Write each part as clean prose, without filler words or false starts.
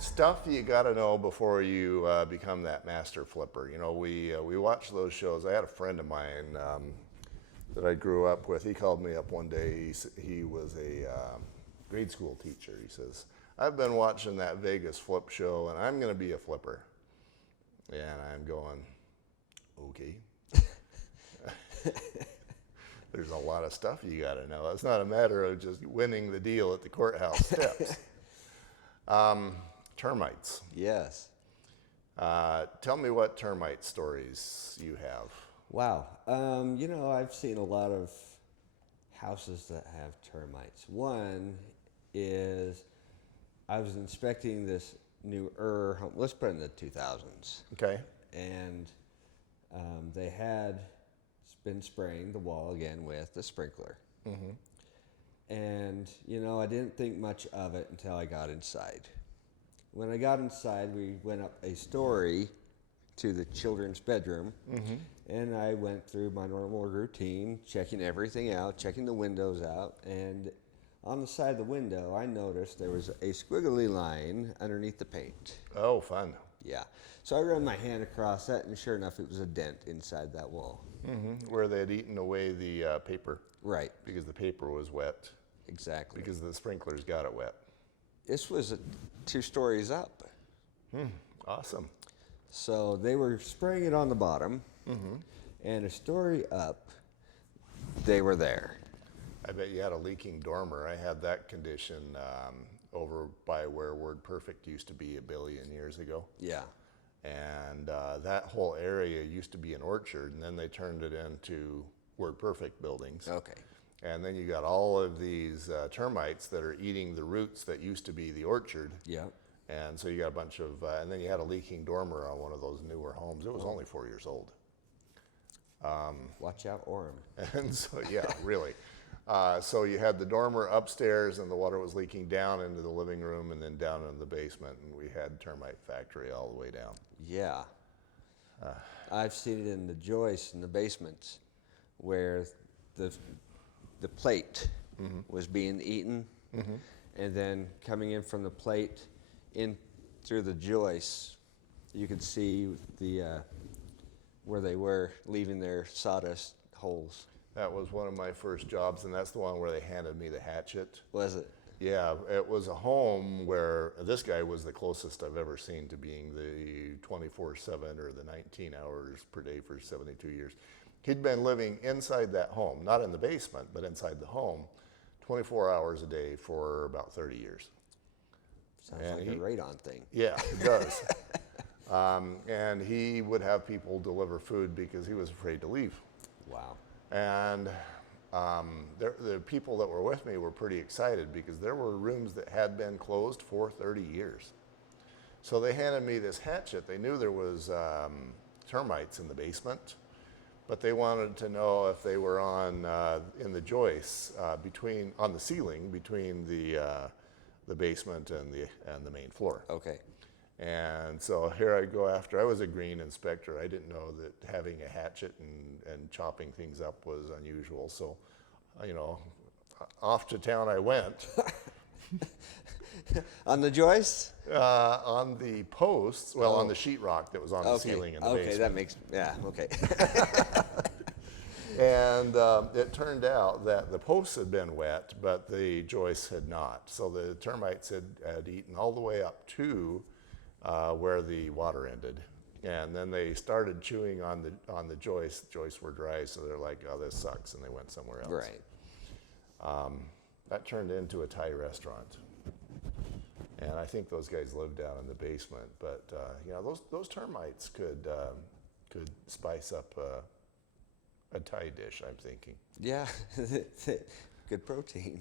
Stuff you got to know before you become that master flipper. You know, we watch those shows. I had a friend of mine that I grew up with. He called me up one day. He was a grade school teacher. He says, "I've been watching that Vegas flip show, and I'm going to be a flipper." And I'm going, okay. There's a lot of stuff you got to know. It's not a matter of just winning the deal at the courthouse steps. Termites. Yes. Tell me what termite stories you have. Wow. I've seen a lot of houses that have termites. One is I was inspecting this new home. Let's put it in the 2000s. Okay. And they had been spraying the wall again with the sprinkler. Mm-hmm. And, I didn't think much of it until I got inside. When I got inside, we went up a story to the children's bedroom, mm-hmm. and I went through my normal routine, checking everything out, checking the windows out, and on the side of the window, I noticed there was a squiggly line underneath the paint. Oh, fun. Yeah. So I ran my hand across that, and sure enough, it was a dent inside that wall. Mm-hmm. Where they had eaten away the paper. Right. Because the paper was wet. Exactly. Because the sprinklers got it wet. This was 2 stories up. Awesome. So they were spraying it on the bottom, mm-hmm. and a story up, they were there. I bet you had a leaking dormer. I had that condition over by where WordPerfect used to be a billion years ago. Yeah. And that whole area used to be an orchard, and then they turned it into WordPerfect buildings. Okay. And then you got all of these termites that are eating the roots that used to be the orchard. Yeah. And so you got a bunch of, and then you had a leaking dormer on one of those newer homes. It was only 4 years old. Watch out, Orem. And so, yeah, really. So you had the dormer upstairs, and the water was leaking down into the living room and then down into the basement, and we had termite factory all the way down. Yeah. I've seen it in the joists in the basements where the plate mm-hmm. was being eaten, mm-hmm. and then coming in from the plate in through the joists, you could see the where they were leaving their sawdust holes. That was one of my first jobs, and that's the one where they handed me the hatchet. Was it? Yeah, it was a home where this guy was the closest I've ever seen to being the 24/7 or the 19 hours per day for 72 years. He'd been living inside that home, not in the basement, but inside the home, 24 hours a day for about 30 years. Sounds like a radon thing. Yeah, it does. And he would have people deliver food because he was afraid to leave. Wow. And the people that were with me were pretty excited because there were rooms that had been closed for 30 years. So they handed me this hatchet. They knew there was termites in the basement, but they wanted to know if they were on in the joists on the ceiling between the basement and the main floor. Okay. And so here I go after. I was a green inspector. I didn't know that having a hatchet and chopping things up was unusual. So, off to town I went. On the joists? On the posts, on the sheetrock that was on the ceiling in the basement. Okay, that makes, yeah, okay. And it turned out that the posts had been wet, but the joists had not. So the termites had eaten all the way up to where the water ended. And then they started chewing on the joists. The joists were dry, so they're like, oh, this sucks, and they went somewhere else. Right. That turned into a Thai restaurant. And I think those guys lived down in the basement. But, those termites could spice up a Thai dish, I'm thinking. Yeah, good protein.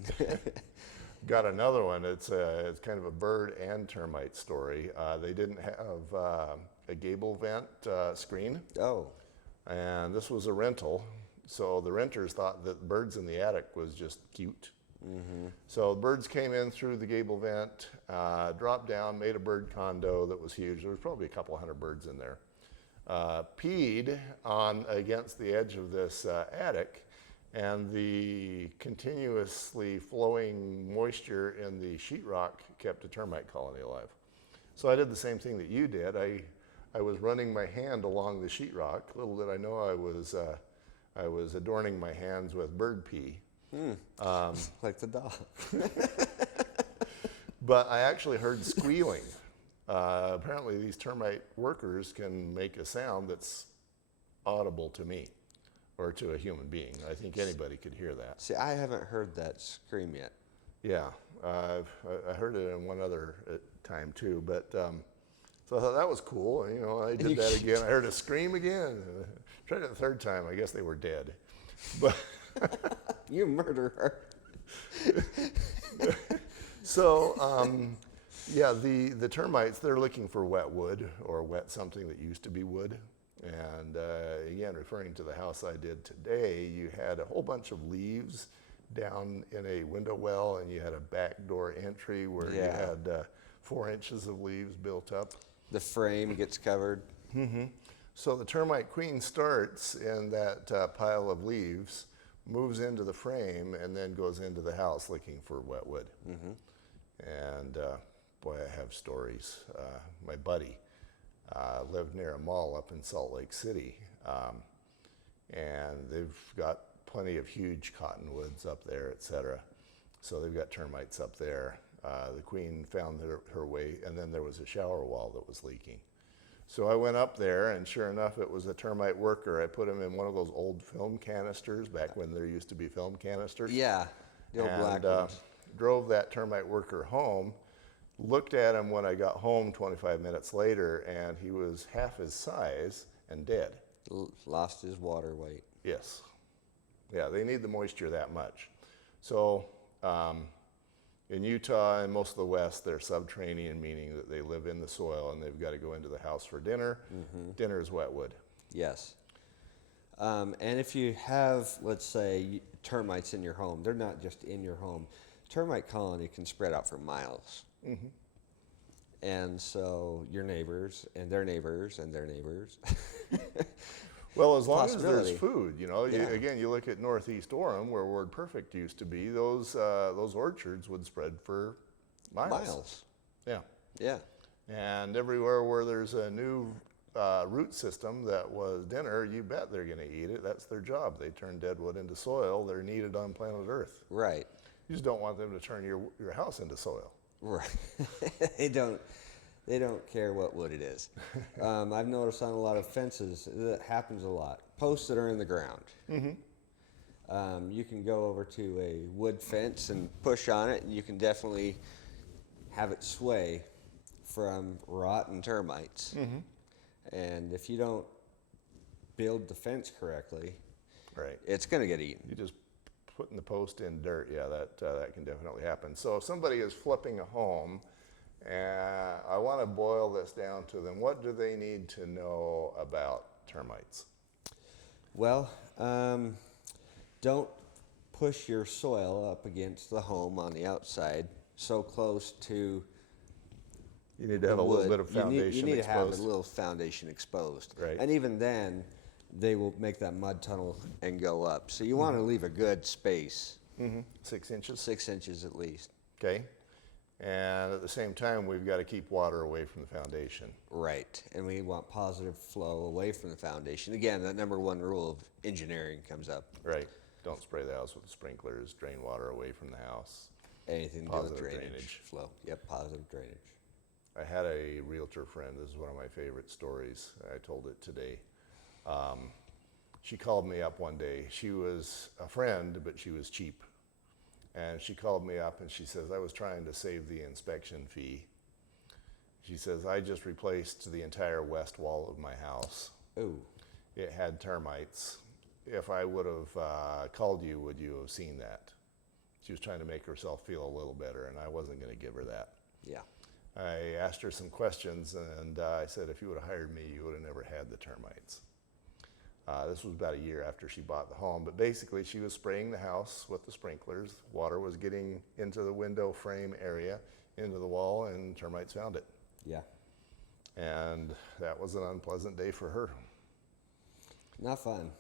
Got another one. It's kind of a bird and termite story. They didn't have a gable vent screen. Oh. And this was a rental. So the renters thought that birds in the attic was just cute. Mm-hmm. So birds came in through the gable vent, dropped down, made a bird condo that was huge. There was probably a couple hundred birds in there. Peed against the edge of this attic, and the continuously flowing moisture in the sheetrock kept a termite colony alive. So I did the same thing that you did. I was running my hand along the sheetrock. Little did I know I was adorning my hands with bird pee. Like the dog. But I actually heard squealing. Apparently, these termite workers can make a sound that's audible to me or to a human being. I think anybody could hear that. See, I haven't heard that scream yet. Yeah, I heard it in one other time too. But so I thought that was cool. And, I did that again. I heard a scream again. Tried it the third time. I guess they were dead. But You murderer. so, yeah, the termites, they're looking for wet wood or wet something that used to be wood. And again, referring to the house I did today, you had a whole bunch of leaves down in a window well, and you had a back door entry where you had 4 inches of leaves built up. The frame gets covered. So the termite queen starts in that pile of leaves, moves into the frame, and then goes into the house looking for wet wood. And boy, I have stories. My buddy lived near a mall up in Salt Lake City, and they've got plenty of huge cottonwoods up there, etc. So they've got termites up there. The queen found her way, and then there was a shower wall that was leaking. So I went up there, and sure enough, it was a termite worker. I put him in one of those old film canisters, back when there used to be film canisters. Yeah, the old black ones. Drove that termite worker home, looked at him when I got home 25 minutes later, and he was half his size and dead. Lost his water weight. Yes. Yeah, they need the moisture that much. So in Utah and most of the West, they're subterranean, meaning that they live in the soil and they've got to go into the house for dinner. Dinner is wet wood. Yes. And if you have, let's say, termites in your home, they're not just in your home. Termite colony can spread out for miles. And so your neighbors and their neighbors and their neighbors. Well, as long as there's food, Yeah. Again, you look at Northeast Orem, where Word Perfect used to be, those orchards would spread for miles. Yeah. Yeah. And everywhere where there's a new root system that was dinner, you bet they're going to eat it. That's their job. They turn dead wood into soil. They're needed on planet Earth. Right. You just don't want them to turn your house into soil. Right. They don't care what wood it is. I've noticed on a lot of fences that happens a lot. Posts that are in the ground. You can go over to a wood fence and push on it, and you can definitely have it sway from rotten termites. And if you don't build the fence correctly, Right. it's going to get eaten. You just putting the post in dirt, yeah, that can definitely happen. So if somebody is flipping a home, and I want to boil this down to them, what do they need to know about termites? Well, don't push your soil up against the home on the outside so close to You need to have a little bit of foundation You need to have a exposed. little foundation exposed. Right. And even then, they will make that mud tunnel and go up. So you want to leave a good space. 6 inches. 6 inches at least. Okay. And at the same time, we've got to keep water away from the foundation. Right. And we want positive flow away from the foundation. Again, that number one rule of engineering comes up. Right. Don't spray the house with sprinklers. Drain water away from the house. Anything to do with Positive drainage, drainage. flow. Yep, positive drainage. I had a realtor friend. This is one of my favorite stories. I told it today. She called me up one day. She was a friend, but she was cheap. And she called me up and she says, I was trying to save the inspection fee. She says, I just replaced the entire west wall of my house. Ooh. It had termites. If I would have called you, would you have seen that? She was trying to make herself feel a little better, and I wasn't going to give her that. Yeah. I asked her some questions, and I said, if you would have hired me, you would have never had the termites. This was about a year after she bought the home, but basically she was spraying the house with the sprinklers. Water was getting into the window frame area, into the wall, and termites found it. Yeah. And that was an unpleasant day for her. Not fun.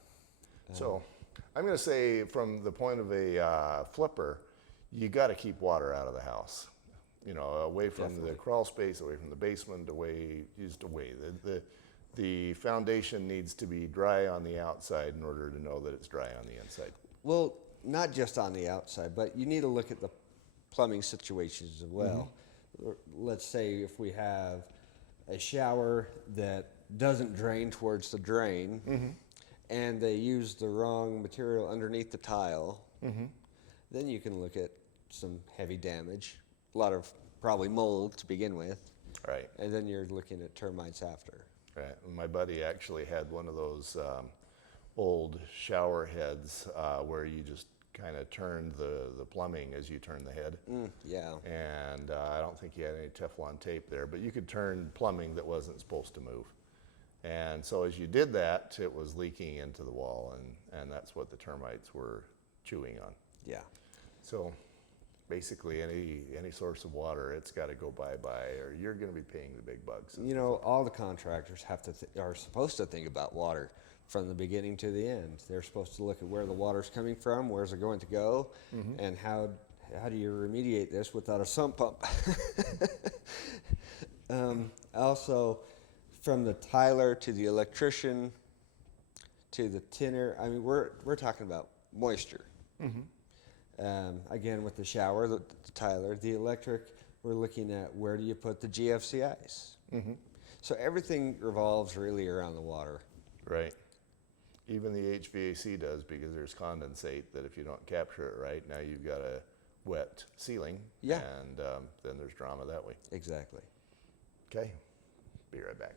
So I'm going to say, from the point of a flipper, you got to keep water out of the house. You know, away from Definitely. the crawl space, away from the basement, away. The foundation needs to be dry on the outside in order to know that it's dry on the inside. Well, not just on the outside, but you need to look at the plumbing situations as well. Let's say if we have a shower that doesn't drain towards the drain, and they use the wrong material underneath the tile, then you can look at some heavy damage, a lot of probably mold to begin with, Right. and then you're looking at termites after. Right. And my buddy actually had one of those old shower heads where you just kind of turned the plumbing as you turn the head. Yeah. And I don't think he had any Teflon tape there, but you could turn plumbing that wasn't supposed to move. And so as you did that, it was leaking into the wall, and that's what the termites were chewing on. Yeah. So basically any source of water, it's got to go bye-bye, or you're going to be paying the big bucks. You know, all the contractors are supposed to think about water from the beginning to the end. They're supposed to look at where the water's coming from, where's it going to go, and how do you remediate this without a sump pump. Also, from the tiler to the electrician to the tinner, I mean, we're talking about moisture. Again, with the shower, the tiler, the electric, we're looking at where do you put the GFCIs. So everything revolves really around the water. Right. Even the HVAC does, because there's condensate that if you don't capture it right, now you've got a wet ceiling. Yeah. And then there's drama that way. Exactly. Okay. Be right back.